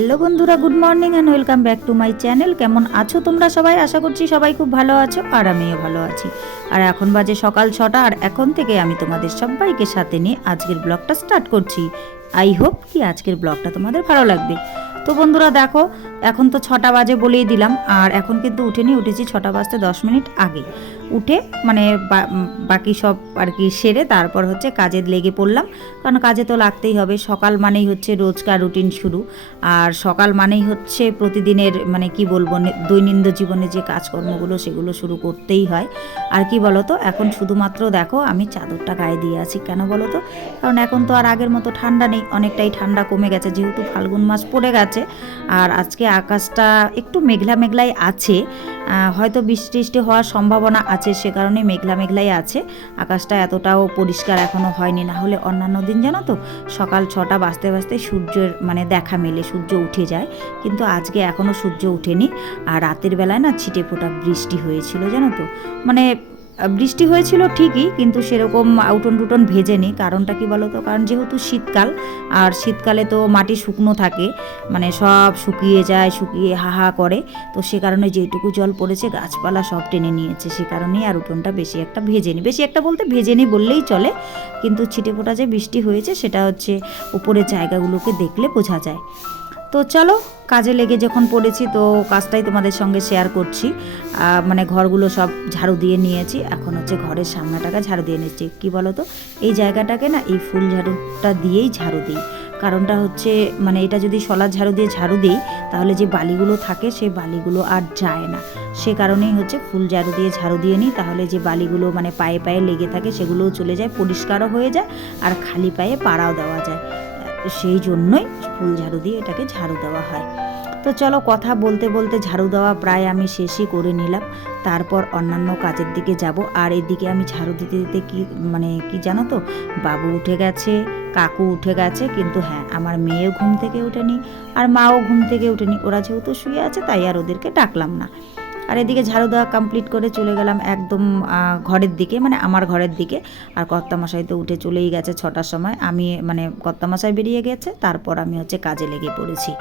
Hello বন্ধুরা, good morning and welcome back to my channel কেমন আছো তোমরা সবাই? আশা করছি সবাই খুব ভালো আছো আর আমিও ভালো আছি। আর এখন বাজে সকাল ছটা, আর এখন থেকে আমি তোমাদের সবাইকে সাথে নিয়ে আজকের ব্লগটা স্টার্ট করছি। আই হোপ কি আজকের ব্লগটা তোমাদের ভালো লাগবে। তো বন্ধুরা দেখো, এখন তো ছটা বাজে বলেই দিলাম, আর এখন কিন্তু উঠেনি উঠেছি ছটা বাজতে দশ মিনিট আগে। উঠে মানে বাকি সব আর কি সেরে তারপর হচ্ছে কাজে লেগে পড়লাম। কারণ কাজে তো লাগতেই হবে, সকাল মানেই হচ্ছে রোজকার রুটিন শুরু। আর সকাল মানেই হচ্ছে প্রতিদিনের মানে কি বলব দৈনন্দিন জীবনে যে কাজকর্মগুলো সেগুলো শুরু করতেই হয়। আর কি বলতো, এখন শুধুমাত্র দেখো আমি চাদরটা গায়ে দিয়ে আছি। কেন বলো তো কারণ এখন তো আর আগের মতো ঠান্ডা নেই, অনেকটাই ঠান্ডা কমে গেছে। যেহেতু ফাল্গুন মাস পড়ে গেছে, আর আজকে আকাশটা একটু মেঘলা মেঘলাই আছে হয়তো বৃষ্টি টিষ্টি হওয়ার সম্ভাবনা আছে সে কারণে মেঘলা মেঘলাই আছে। আকাশটা এতটাও পরিষ্কার এখনও হয়নি, না হলে অন্যান্য দিন, জানো তো? সকাল ছটা বাজতে বাজতে সূর্যের মানে দেখা মেলে, সূর্য উঠে যায়। কিন্তু আজকে এখনও সূর্য ওঠেনি। আর রাতের বেলায় না ছিটে ফোটা বৃষ্টি হয়েছিল, জানো তো? মানে বৃষ্টি হয়েছিল ঠিকই, কিন্তু সেরকম আউটন টুটন ভেজেনি। কারণটা কি বলো তো কারণ যেহেতু শীতকাল, আর শীতকালে তো মাটি শুকনো থাকে মানে সব শুকিয়ে যায়, শুকিয়ে হাহা করে, তো সে কারণে যেটুকু জল পড়েছে, গাছপালা সব টেনে নিয়েছে। সে কারণেই আর উঠোনটা বেশি একটা ভেজেনি। বেশি একটা বলতে ভেজে ভেজেনি বললেই চলে, কিন্তু ছিটে ফোটা যে বৃষ্টি হয়েছে, সেটা হচ্ছে উপরের জায়গাগুলোকে দেখলে বোঝা যায়। তো চলো, কাজে লেগে যখন পড়েছি তো কাজটাই তোমাদের সঙ্গে শেয়ার করছি। মানে ঘরগুলো সব ঝাড়ু দিয়ে নিয়েছি। এখন হচ্ছে ঘরের সামনাটাকে ঝাড়ু দিয়ে নিচ্ছি। কি বলো তো এই জায়গাটাকে না, এই ফুল ঝাড়ুটা দিয়েই ঝাড়ু দিই। কারণটা হচ্ছে মানে এটা যদি শলার ঝাড়ু দিয়ে ঝাড়ু দিই, তাহলে যে বালিগুলো থাকে সেই বালিগুলো আর যায় না। সে কারণেই হচ্ছে ফুল ঝাড়ু দিয়ে ঝাড়ু দিয়ে নিই। তাহলে যে বালিগুলো মানে পায়ে পায়ে লেগে থাকে, সেগুলোও চলে যায়, পরিষ্কারও হয়ে যায়, আর খালি পায়ে পাড়াও দেওয়া যায়। সেই জন্যই ফুল ঝাড়ু দিয়ে এটাকে ঝাড়ু দেওয়া হয়। তো চলো কথা বলতে বলতে ঝাড়ু দেওয়া প্রায় আমি শেষই করে নিলাম। তারপর অন্যান্য কাজের দিকে যাব। আর এদিকে আমি ঝাড়ু দিতে দিতে কি মানে কি জানো তো? বাবু উঠে গেছে, কাকু উঠে গেছে, কিন্তু হ্যাঁ আমার মেয়েও ঘুম থেকে ওঠেনি, আর মাও ঘুম থেকে ওঠেনি। ওরা যেহেতু শুয়ে আছে, তাই আর ওদেরকে ডাকলাম না। আর এদিকে ঝাড়ু দেওয়া কমপ্লিট করে চলে গেলাম একদম ঘরের দিকে মানে আমার ঘরের দিকে। আর কর্তামশাই তো উঠে চলেই গেছে ছটার সময়। আমি মানে কর্তামশাই বেরিয়ে গেছে, তারপর আমি হচ্ছে কাজে লেগে পড়েছি।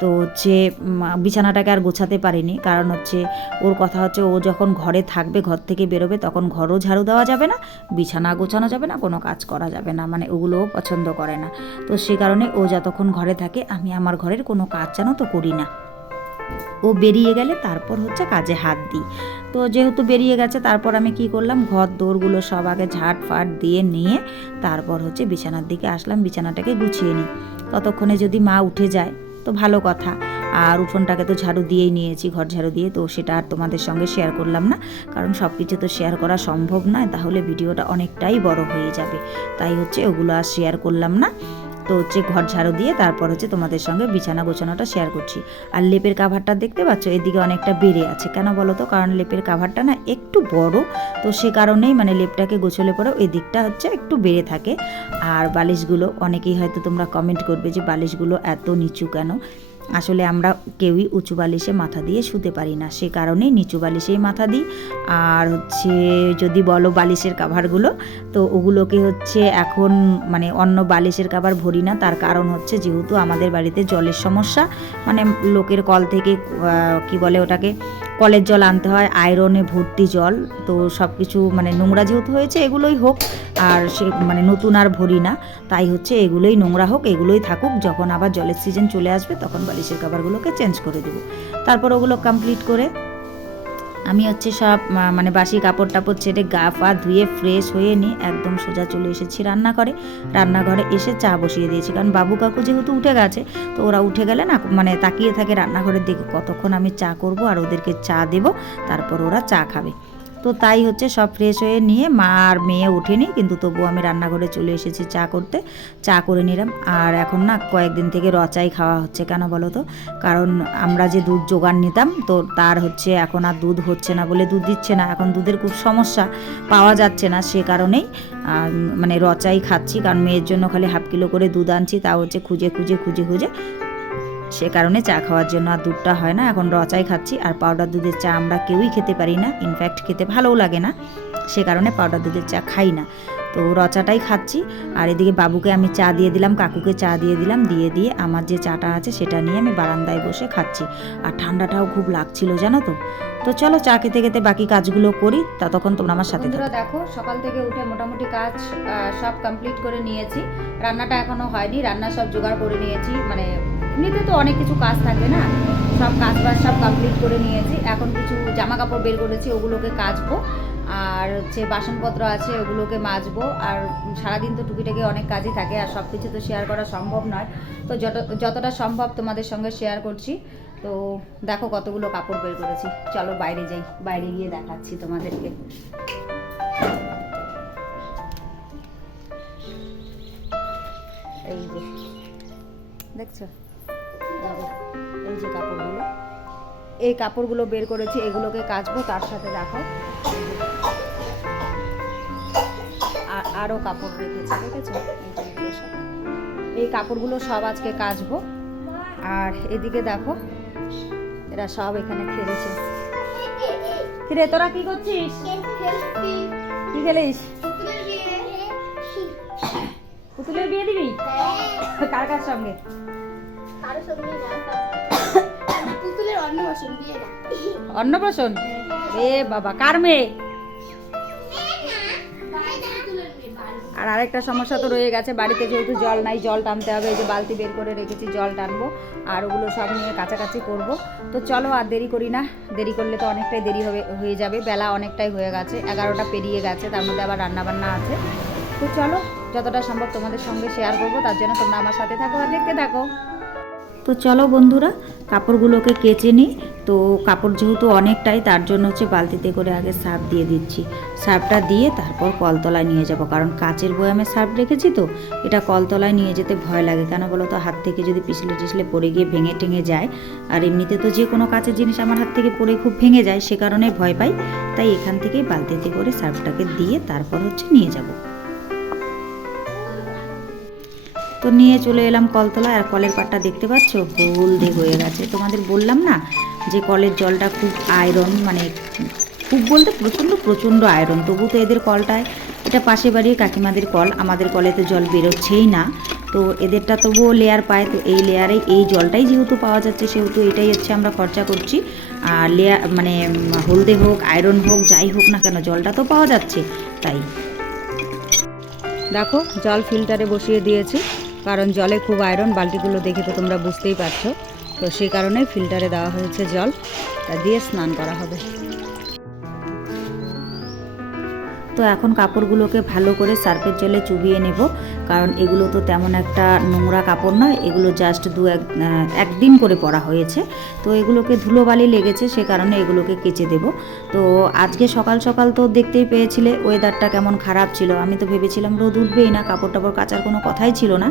তো হচ্ছে বিছানাটাকে আর গোছাতে পারিনি। কারণ হচ্ছে, ওর কথা হচ্ছে, ও যখন ঘরে থাকবে, ঘর থেকে বেরোবে, তখন ঘরও ঝাড়ু দেওয়া যাবে না, বিছানা গোছানো যাবে না, কোনো কাজ করা যাবে না। মানে ওগুলোও পছন্দ করে না। তো সে কারণে ও যতক্ষণ ঘরে থাকে, আমি আমার ঘরের কোনো কাজ যেন তো করি না। ও বেরিয়ে গেলে তারপর হচ্ছে কাজে হাত দিই। তো যেহেতু বেরিয়ে গেছে, তারপর আমি কি করলাম? ঘর দৌড়গুলো সব আগে ঝাট ফাট দিয়ে নিয়ে তারপর হচ্ছে বিছানার দিকে আসলাম, বিছানাটাকে গুছিয়ে নিই। ততক্ষণে যদি মা উঠে যায়, তো ভালো কথা। আর উঠোনটাকে তো ঝাড়ু দিয়েই নিয়েছি, ঘর ঝাড়ু দিয়ে। তো সেটা আর তোমাদের সঙ্গে শেয়ার করলাম না, কারণ সব কিছু তো শেয়ার করা সম্ভব নয়। তাহলে ভিডিওটা অনেকটাই বড় হয়ে যাবে। তাই হচ্ছে ওগুলো আর শেয়ার করলাম না। তো হচ্ছে ঘর ঝাড়ু দিয়ে তারপর হচ্ছে তোমাদের সঙ্গে বিছানা গোছানোটা শেয়ার করছি। আর লেপের কাভারটা দেখতে পাচ্ছ? এদিকে অনেকটা বেড়ে আছে। কেন বলো তো? কারণ লেপের কাভারটা না একটু বড়। তো সে কারণেই মানে লেপটাকে গোছলে পরেও এই দিকটা হচ্ছে একটু বেড়ে থাকে। আর বালিশগুলো, অনেকেই হয়তো তোমরা কমেন্ট করবে যে বালিশগুলো এত নিচু কেন? আসলে আমরা কেউই উঁচু বালিশে মাথা দিয়ে শুতে পারি না। সে কারণে নিচু বালিশেই মাথা দিই। আর হচ্ছে যদি বলো বালিশের কাভারগুলো তো ওগুলোকে হচ্ছে এখন মানে অন্য বালিশের কাভার ভরি না। তার কারণ হচ্ছে যেহেতু আমাদের বাড়িতে জলের সমস্যা মানে লোকের কল থেকে কি বলে ওটাকে কলের জল আনতে হয়, আয়রনে ভর্তি জল। তো সব কিছু মানে নোংরা যেহেতু হয়েছে, এগুলোই হোক। আর সে মানে নতুন আর ভরি না। তাই হচ্ছে এগুলোই নোংরা হোক, এগুলোই থাকুক। যখন আবার জলের সিজন চলে আসবে, তখন বালিশের খাবারগুলোকে চেঞ্জ করে দেবো। তারপর ওগুলো কমপ্লিট করে আমি হচ্ছে সব মানে বাসি কাপড় টাপড় ছেড়ে গা পা ধুয়ে ফ্রেশ হয়ে নিয়ে একদম সোজা চলে এসেছি রান্নাঘরে। রান্নাঘরে এসে চা বসিয়ে দিয়েছি। কারণ বাবু কাকু যেহেতু উঠে গেছে, তো ওরা উঠে গেলে না মানে তাকিয়ে থাকে রান্নাঘরের দিকে, কতক্ষণ আমি চা করব আর ওদেরকে চা দেব, তারপর ওরা চা খাবে। তো তাই হচ্ছে সব ফ্রেশ হয়ে নিয়ে মা আর মেয়ে ওঠেনি কিন্তু তবুও আমি রান্নাঘরে চলে এসেছি চা করতে। চা করে নিলাম। আর এখন না কয়েকদিন থেকে রচাই খাওয়া হচ্ছে কেন বলো তো? কারণ আমরা যে দুধ জোগান নিতাম, তো তার হচ্ছে এখন আর দুধ হচ্ছে না বলে দুধ দিচ্ছে না। এখন দুধের খুব সমস্যা, পাওয়া যাচ্ছে না সে কারণেই মানে রচাই খাচ্ছি। কারণ মেয়ের জন্য খালি হাফ কিলো করে দুধ আনছি তা হচ্ছে খুঁজে খুঁজে খুঁজে খুঁজে সে কারণে চা খাওয়ার জন্য আর দুধটা হয় না। এখন রচাই খাচ্ছি আর পাউডার দুধের চা আমরা কেউই খেতে পারি না। ইনফ্যাক্ট খেতে ভালোও লাগে না। সে কারণে পাউডার দুধের চা খাই না। তো রচাটাই খাচ্ছি। আর এদিকে বাবুকে আমি চা দিয়ে দিলাম কাকুকে চা দিয়ে দিলাম। দিয়ে দিয়ে আমার যে চাটা আছে সেটা নিয়ে আমি বারান্দায় বসে খাচ্ছি। আর ঠান্ডাটাও খুব লাগছিল জানো তো। তো চলো চা খেতে খেতে বাকি কাজগুলো করি। ততক্ষণ তোমরা আমার সাথে বন্ধুরা দেখো সকাল থেকে উঠে মোটামুটি কাজ সব কমপ্লিট করে নিয়েছি। রান্নাটা এখনও হয়নি। রান্না সব জোগাড় করে নিয়েছি। মানে এমনিতে তো অনেক কিছু কাজ থাকে না? সব কাজ বাজ সব কমপ্লিট করে নিয়েছি। এখন কিছু জামা কাপড় বের করেছি, ওগুলোকে কাচবো। আর হচ্ছে বাসনপত্র আছে, ওগুলোকে মাজবো। আর সারাদিন তো টুকিটাকি অনেক কাজই থাকে, আর সব কিছু তো শেয়ার করা সম্ভব নয়। তো যত, যতটা সম্ভব তোমাদের সঙ্গে শেয়ার করছি। তো দেখো কতগুলো কাপড় বের করেছি। চলো বাইরে যাই, বাইরে গিয়ে দেখাচ্ছি তোমাদেরকে। এই যে, দেখছ? এই যে- কাপড়গুলো। এই কাপড়গুলো বের করেছি, এগুলোকে কাচবো, তার সাথে রাখো। আর আরও কাপড় রেখেছি এগুলো সব। এই কাপড়গুলো সব আজকে কাচবো। আর এদিকে দেখো, এরা সব এখানে খেলছে। কিরে, তোরা কি করছিস? কি খেলিস? পুতুলের বিয়ে দিবি? কার কার সঙ্গে? অন্নপ্রাশন না। অন্নপ্রাশন এ বাবা কার মেয়ে? আর আরেকটা সমস্যা তো রয়ে গেছে বাড়িতে যেহেতু জল নাই জল টানতে হবে এই যে বালতি বের করে রেখেছি জল টানবো আর ওগুলো সব নিয়ে কাছাকাছি করব। তো চলো আর দেরি করি না দেরি করলে তো অনেকটাই দেরি হবে হয়ে যাবে বেলা অনেকটাই হয়ে গেছে এগারোটা পেরিয়ে গেছে তার মধ্যে আবার রান্না বান্না আছে। তো চলো যতটা সম্ভব তোমাদের সঙ্গে শেয়ার করব তার জন্য তোমরা আমার সাথে থাকো আর দেখতে থাকো। তো চলো বন্ধুরা, কাপড়গুলোকে কেচে নিই। তো কাপড় যেহেতু অনেকটাই, তার জন্য হচ্ছে বালতিতে করে আগে সার্ফ দিয়ে দিচ্ছি। সার্ফটা দিয়ে তারপর কলতলায় নিয়ে যাব। কারণ কাচের বয়ামে সার্ফ রেখেছি তো, এটা কলতলায় নিয়ে যেতে ভয় লাগে। কেন বলো তো, হাত থেকে যদি পিছলে টিছলে পড়ে গিয়ে ভেঙে টেঙে যায়, আর এমনিতে তো যে কোনো কাচের জিনিস আমার হাত থেকে পড়ে খুব ভেঙে যায়, সে কারণে ভয় পাই। তাই এখান থেকেই বালতিতে করে সার্ফটাকে দিয়ে তারপর হচ্ছে নিয়ে যাব। তো নিয়ে চলে এলাম কলতলায়। আর কলের পাটটা দেখতে পাচ্ছ? হলদে হয়ে গেছে। তোমাদের বললাম না যে কলের জলটা খুব আয়রন মানে খুব বলতে প্রচণ্ড প্রচণ্ড আয়রন তবু তো এদের কলটায়, এটা পাশে বাড়ির কাকিমাদের কল। আমাদের কলে তো জল বেরোচ্ছেই না। তো এদেরটা তবুও লেয়ার পায়। তো এই লেয়ারে এই জলটাই যেহেতু পাওয়া যাচ্ছে, সেহেতু এটাই হচ্ছে আমরা খরচা করছি। আর লেয়ার মানে হলদে হোক আয়রন হোক, যাই হোক না কেন, জলটা তো পাওয়া যাচ্ছে, তাই। দেখো, জল ফিল্টারে বসিয়ে দিয়েছি। কারণ জলে খুব আয়রন বালতিগুলো দেখে তো তোমরা বুঝতেই পারছ। তো সেই কারণে ফিল্টারে দেওয়া হয়েছে জল। তা দিয়ে স্নান করা হবে। তো এখন কাপড়গুলোকে ভালো করে সার্ফের জলে চুবিয়ে নেব। কারণ এগুলো তো তেমন একটা নোংরা কাপড় নয়, এগুলো জাস্ট দু এক একদিন করে পরা হয়েছে। তো এগুলোকে ধুলোবালি লেগেছে, সে কারণে এগুলোকে কেচে দেব। তো আজকে সকাল সকাল তো দেখতেই পেয়েছিলে ওয়েদারটা কেমন খারাপ ছিল। আমি তো ভেবেছিলাম রোদ উঠবেই না কাপড় টাপড় কাচার কোনো কথাই ছিল না।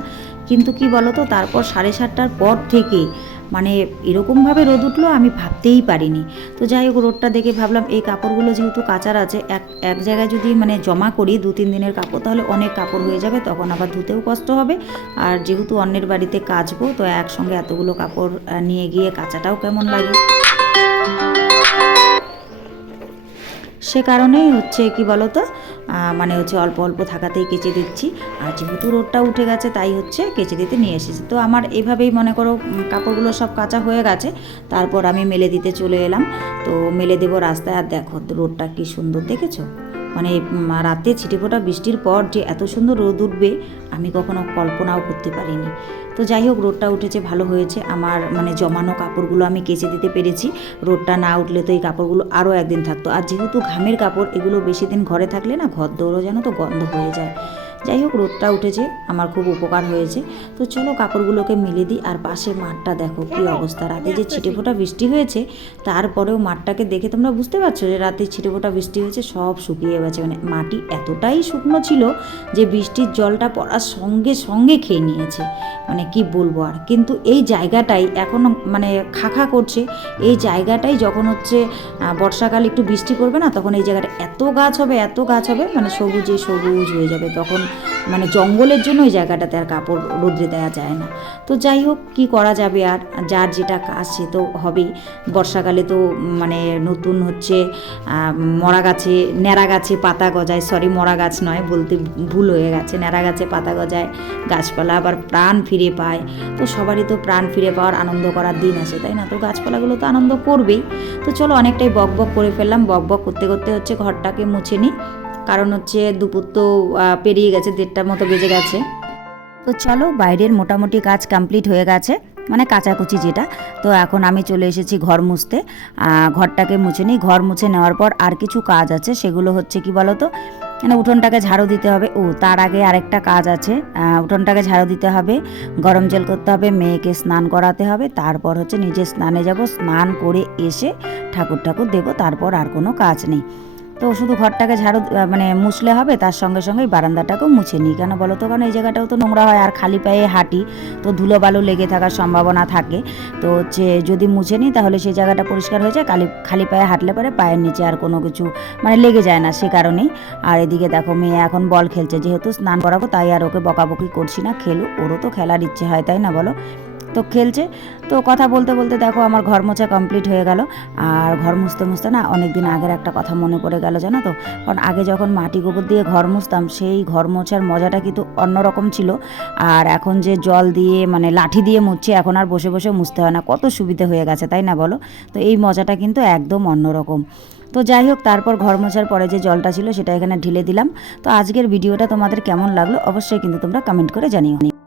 কিন্তু কি বলো তো তারপর সাড়ে সাতটার পর থেকে মানে এরকমভাবে রোদ উঠল আমি ভাবতেই পারিনি। তো যাই হোক, রোদটা দেখে ভাবলাম, এই কাপড়গুলো যেহেতু কাচার আছে, এক এক জায়গায় যদি মানে জমা করি দু, তিন দিনের কাপড়, তাহলে অনেক কাপড় হয়ে যাবে, তখন আবার ধুতেও কষ্ট হবে। আর যেহেতু অন্যের বাড়িতে কাচবো, তো একসঙ্গে এতগুলো কাপড় নিয়ে গিয়ে কাচাটাও কেমন লাগে? সে কারণেই হচ্ছে কি বলতো মানে হচ্ছে অল্প অল্প থাকাতেই কেচে দিচ্ছি। আর যেহেতু রোডটা উঠে গেছে, তাই হচ্ছে কেচে দিতে নিয়ে এসেছি। তো আমার এভাবেই মনে করো কাপড়গুলো সব কাঁচা হয়ে গেছে। তারপর আমি মেলে দিতে চলে এলাম। তো মেলে দেবো রাস্তায়। আর দেখো রোডটা কি সুন্দর, দেখেছ? মানে রাতে ছিটেফোঁটা বৃষ্টির পর যে এত সুন্দর রোদ উঠবে, আমি কখনো কল্পনাও করতে পারিনি। তো যাই হোক, রোদটা উঠেছে, ভালো হয়েছে। আমার মানে জমানো কাপড়গুলো আমি কেচে দিতে পেরেছি। রোদটা না উঠলে তো এই কাপড়গুলো আরও একদিন থাকতো। আর যেহেতু ঘামের কাপড়, এগুলো বেশি দিন ঘরে থাকলে না ঘর দৌড়ও যেন তো গন্ধ হয়ে যায়। যাই হোক রোদটা উঠেছে আমার খুব উপকার হয়েছে। তো চলো কাপড়গুলোকে মেলে দিই আর পাশে মাঠটা দেখো কি অবস্থা। রাতে যে ছিটেফোঁটা বৃষ্টি হয়েছে তারপরেও মাঠটাকে দেখে তোমরা বুঝতে পারছ যে রাতে ছিটেফোঁটা বৃষ্টি হয়েছে সব শুকিয়ে গেছে। মানে মাটি এতটাই শুকনো ছিল যে বৃষ্টির জলটা পড়ার সঙ্গে সঙ্গে খেয়ে নিয়েছে। মানে কি বলব আর কিন্তু এই জায়গাটাই এখন মানে খাখা করছে। এই জায়গাটাই যখন হচ্ছে বর্ষাকালে একটু বৃষ্টি পড়বে না তখন এই জায়গাটা এত গাছ হবে এত গাছ হবে মানে সবুজে সবুজ হয়ে যাবে। তখন মানে জঙ্গলের জন্য ওই জায়গাটাতে আর কাপড় রোদ্রে দেওয়া যায় না। তো যাই হোক, কি করা যাবে আর? যার যেটা কাজ সে তো হবেই। বর্ষাকালে তো মানে নতুন হচ্ছে মরা গাছে ন্যাড়া গাছে পাতা গজায়। সরি মরা গাছ নয়, বলতে ভুল হয়ে গেছে। ন্যাড়া গাছে পাতা গজায়, গাছপালা আবার প্রাণ ফিরে পায়। তো সবারই তো প্রাণ ফিরে পাওয়ার আনন্দ করার দিন আসে, তাই না? তো গাছপালাগুলো তো আনন্দ করবেই। তো চলো, অনেকটাই বক বক করে ফেললাম। বক বক করতে করতে হচ্ছে ঘরটাকে মুছে নিই। কারণ হচ্ছে দুপুর তো পেরিয়ে গেছে, দেড়টার মতো বেজে গেছে। তো চলো, বাইরের মোটামুটি কাজ কমপ্লিট হয়ে গেছে মানে কাচাকুচি যেটা। তো এখন আমি চলে এসেছি ঘর মুছতে। ঘরটাকে মুছে নিই। ঘর মুছে নেওয়ার পর আর কিছু কাজ আছে, সেগুলো হচ্ছে কি বলো তো মানে উঠোনটাকে ঝাড়ু দিতে হবে। ও, তার আগে আরেকটা কাজ আছে। উঠোনটাকে ঝাড়ু দিতে হবে, গরম জল করতে হবে, মেয়েকে স্নান করাতে হবে। তারপর হচ্ছে নিজে স্নানে যাব, স্নান করে এসে ঠাকুর ঠাকুর দেবো, তারপর আর কোনো কাজ নেই। তো শুধু ঘরটাকে ঝাড়ু মানে মুছলে হবে, তার সঙ্গে সঙ্গে বারান্দাটাকেও মুছে নিই। কেন বলো তো? কারণ এই জায়গাটাও তো নোংরা হয়, আর খালি পায়ে হাঁটি, তো ধুলো বালু লেগে থাকার সম্ভাবনা থাকে। তো হচ্ছে যদি মুছে নিই, তাহলে সেই জায়গাটা পরিষ্কার হয়ে যায়, খালি খালি পায়ে হাঁটলে পরে পায়ের নিচে আর কোনো কিছু মানে লেগে যায় না সে কারণেই। আর এদিকে দেখো, মেয়ে এখন বল খেলছে, যেহেতু স্নান করাবো, তাই আর ওকে বকাবকি করছি না খেলু ওরও তো খেলার ইচ্ছে হয়, তাই না বলো? তো খেলছে। তো কথা বলতে বলতে দেখো আমার ঘর মোছা কমপ্লিট হয়ে গেল। আর ঘর মুছতে মুছতে না অনেক দিন আগের একটা কথা মনে পড়ে গেল, জানো তো? কারণ আগে যখন মাটি গোবর দিয়ে ঘর মুছতাম, সেই ঘর মোছার মজাটা কিন্তু অন্যরকম ছিল। আর এখন যে জল দিয়ে মানে লাঠি দিয়ে মুছছে, এখন আর বসে বসে মুছতে হয় না। কত সুবিধে হয়ে গেছে, তাই না বলো? তো এই মজাটা কিন্তু একদম অন্যরকম। তো যাই হোক, তারপর ঘর মোছার পরে যে জলটা ছিল, সেটা এখানে ঢেলে দিলাম। তো আজকের ভিডিওটা তোমাদের কেমন লাগল? অবশ্যই কিন্তু তোমরা কমেন্ট করে জানিও।